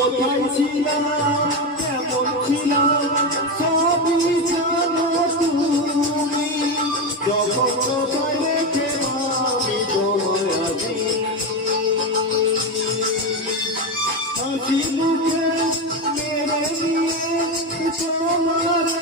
কোথায় ছিলাম কেমন ছিলাম সবই জানো তুমি যখন কোথায় রেখে আমি তোমায় আছি হাসি মুখে মেরে নিয়ে তোমার